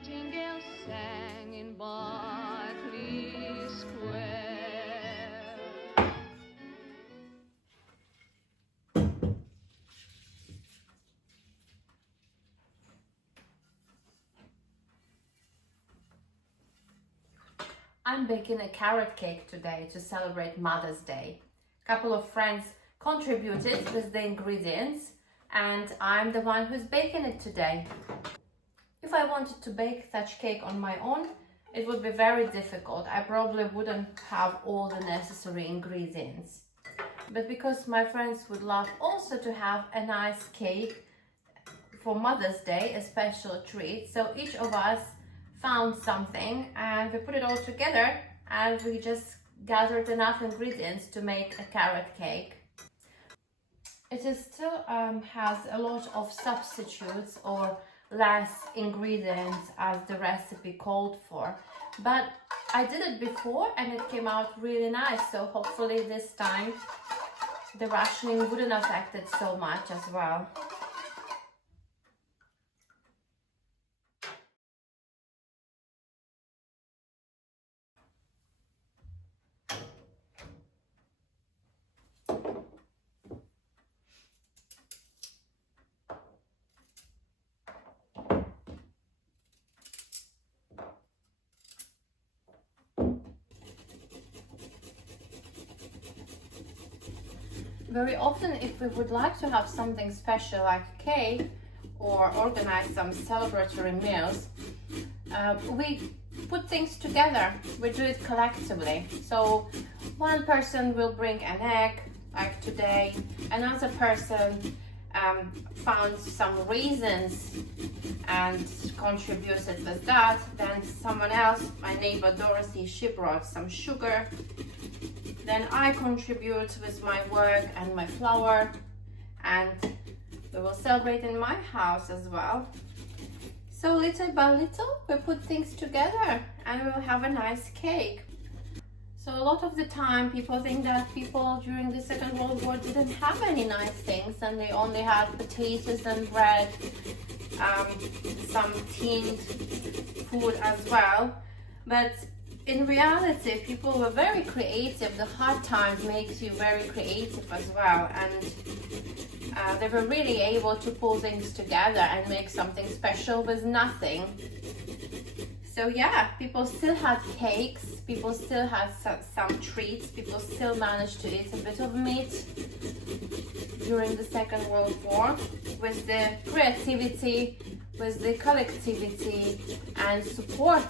nightingale sang in Berkeley Square. I'm baking a carrot cake today to celebrate Mother's Day. A couple of friends contributed with the ingredients and I'm the one who's baking it today. If I wanted to bake such cake on my own, it would be very difficult. I probably wouldn't have all the necessary ingredients. But because my friends would love also to have a nice cake for Mother's Day, a special treat, so each of us found something and we put it all together and we just gathered enough ingredients to make a carrot cake. It is still has a lot of substitutes or less ingredients as the recipe called for, but I did it before and it came out really nice, so hopefully this time the rationing wouldn't affect it so much as well. Very often, if we would like to have something special like cake or organize some celebratory meals, we put things together. We do it collectively. So one person will bring an egg, like today, another person found some raisins and contributed with that. Then someone else, my neighbor Dorothy, she brought some sugar. Then I contribute with my work and my flour, and we will celebrate in my house as well. So little by little we put things together and we will have a nice cake. So a lot of the time people think that people during the Second World War didn't have any nice things and they only had potatoes and bread, some tinned food as well. But in reality, people were very creative. The hard times makes you very creative as well, and they were really able to pull things together and make something special with nothing. So yeah, people still had cakes, people still had some treats, people still managed to eat a bit of meat during the Second World War with the creativity, with the collectivity and support.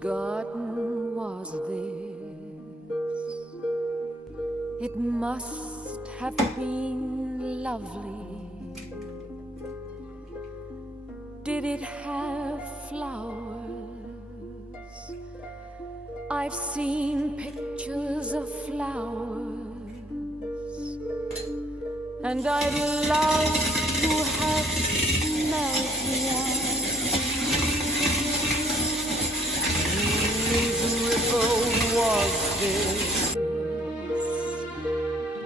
garden was this? It must have been lovely. Did it have flowers? I've seen pictures of flowers, and I'd love to have smelled one. Whose river was this?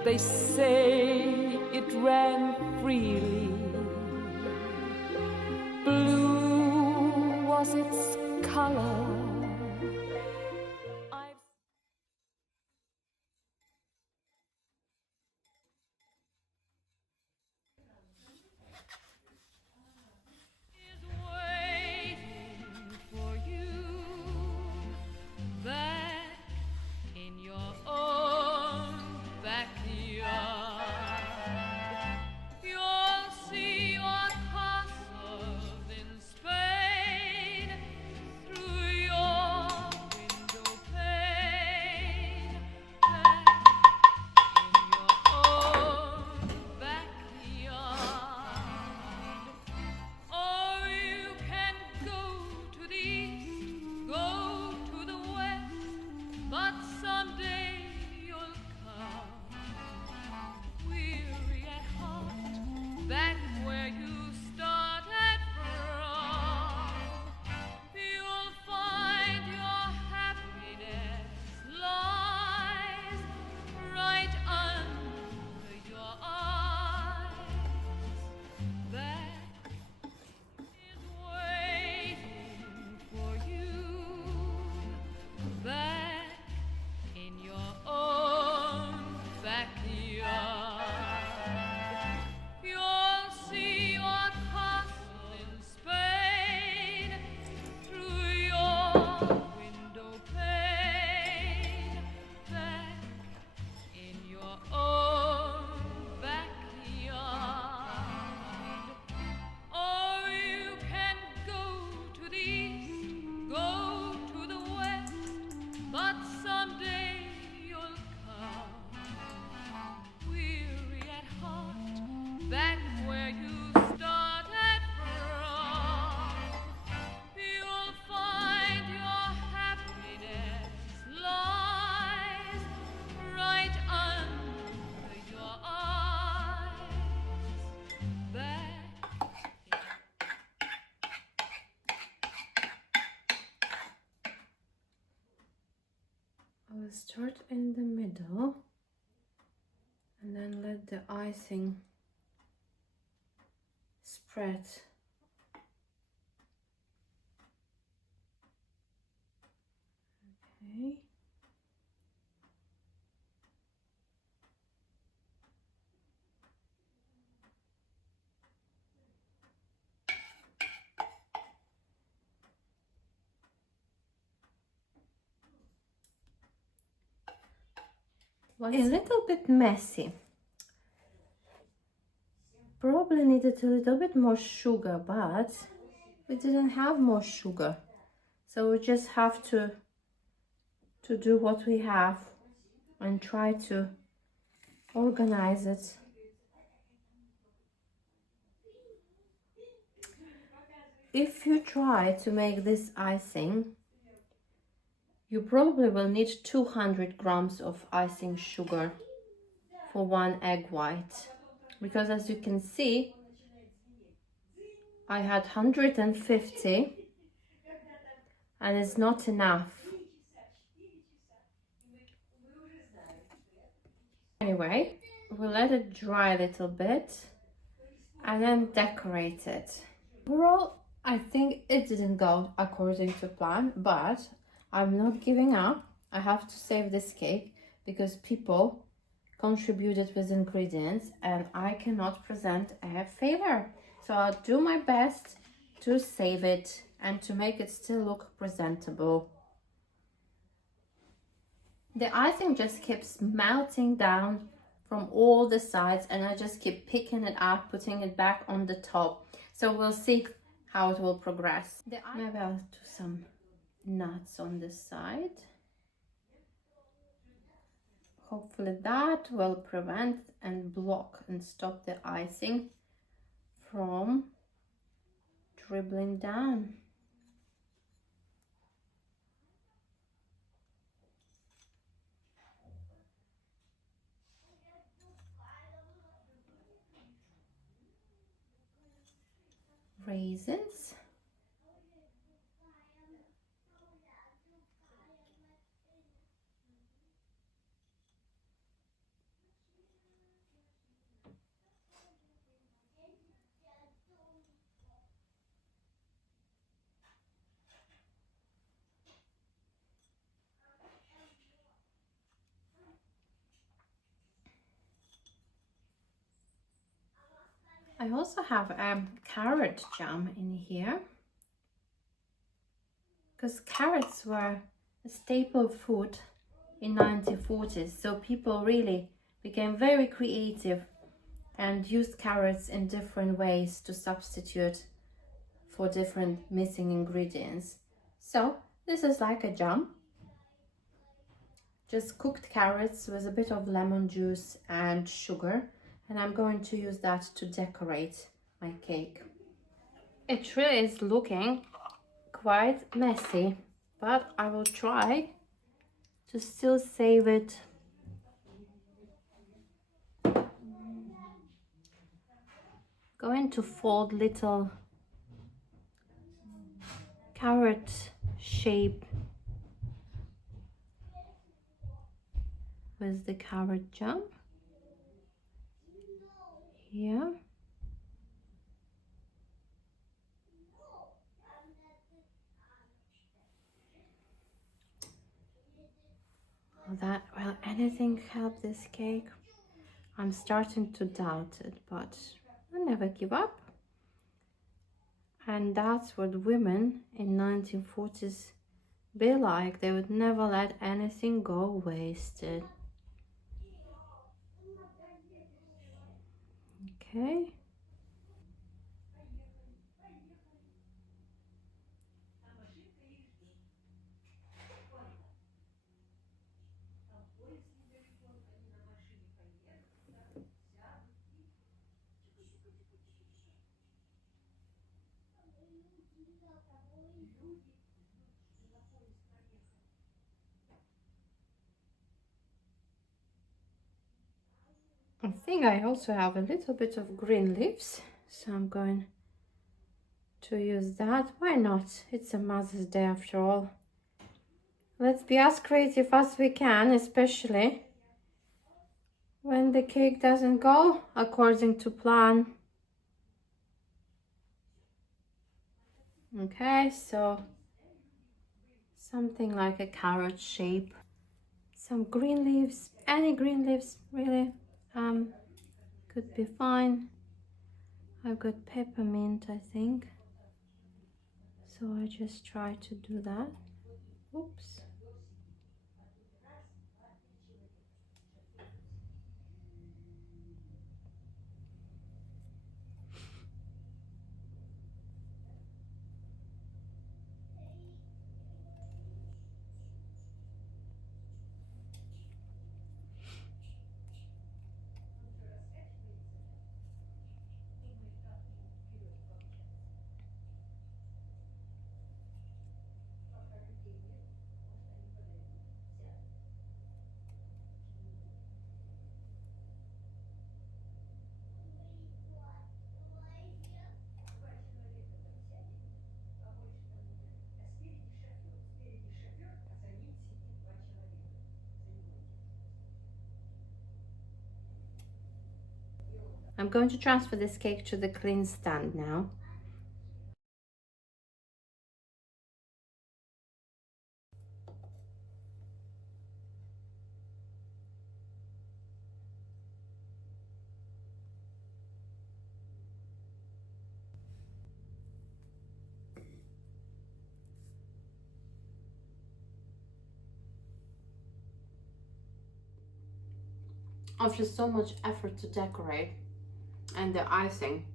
They say it ran freely. Blue was its color. I will start in the middle and then let the icing spread. Okay. Was a little bit messy. Probably needed a little bit more sugar, but we didn't have more sugar. So we just have to do what we have and try to organize it. If you try to make this icing, you probably will need 200 grams of icing sugar for one egg white, because as you can see, I had 150 and it's not enough. Anyway, we'll let it dry a little bit and then decorate it. Overall, I think it didn't go according to plan, but I'm not giving up. I have to save this cake because people contributed with ingredients and I cannot present a failure. So I'll do my best to save it and to make it still look presentable. The icing just keeps melting down from all the sides and I just keep picking it up, putting it back on the top. So we'll see how it will progress. Maybe I'll do some nuts on the side. Hopefully that will prevent and block and stop the icing from dribbling down. Raisins. I also have carrot jam in here, because carrots were a staple food in 1940s, so people really became very creative and used carrots in different ways to substitute for different missing ingredients. So this is like a jam, just cooked carrots with a bit of lemon juice and sugar, and I'm going to use that to decorate my cake. It really is looking quite messy, but I will try to still save it. Going to fold little carrot shape with the carrot jam here. Will anything help this cake? I'm starting to doubt it, but I never give up. And that's what women in 1940s be like. They would never let anything go wasted. Okay. I think I also have a little bit of green leaves, so I'm going to use that. Why not? It's a Mother's Day after all. Let's be as creative as we can, especially when the cake doesn't go according to plan. Okay, so something like a carrot shape. Some green leaves, any green leaves really could be fine. I've got peppermint, I think, so I just try to do that. Oops. I'm going to transfer this cake to the clean stand now. After so much effort to decorate and the icing,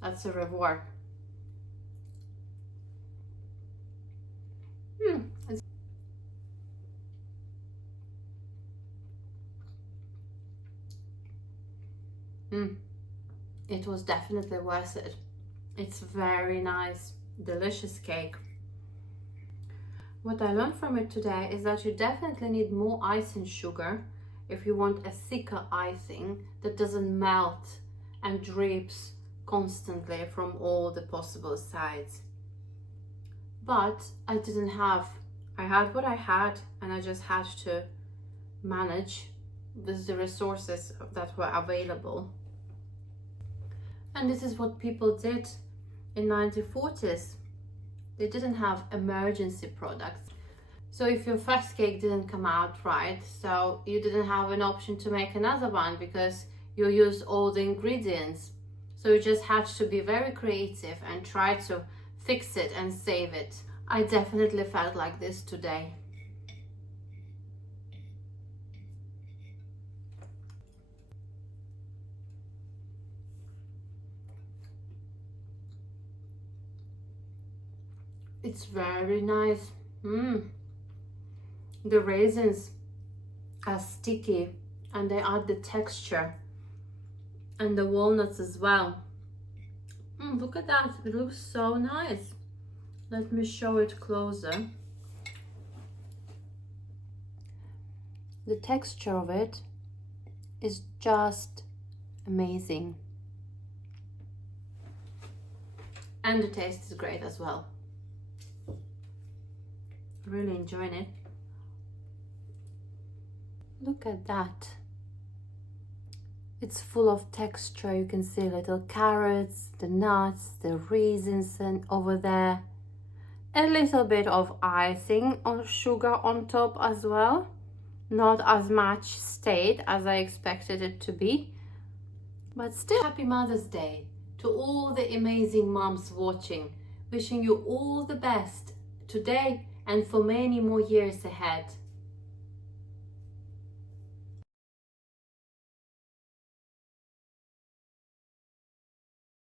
that's a reward. It was definitely worth it. It's very nice, delicious cake. What I learned from it today is that you definitely need more icing sugar if you want a thicker icing that doesn't melt and drips constantly from all the possible sides. But I didn't have, I had what I had, and I just had to manage with the resources that were available. And this is what people did in 1940s. They didn't have emergency products. So if your first cake didn't come out right, so you didn't have an option to make another one because you used all the ingredients. So you just had to be very creative and try to fix it and save it. I definitely felt like this today. It's very nice. The raisins are sticky and they add the texture, and the walnuts as well. Look at that, it looks so nice. Let me show it closer. The texture of it is just amazing. And the taste is great as well. Really enjoying it. Look at that. It's full of texture. You can see little carrots, the nuts, the raisins, and over there a little bit of icing or sugar on top as well. Not as much stayed as I expected it to be, but still. Happy Mother's Day to all the amazing moms watching. Wishing you all the best today and for many more years ahead.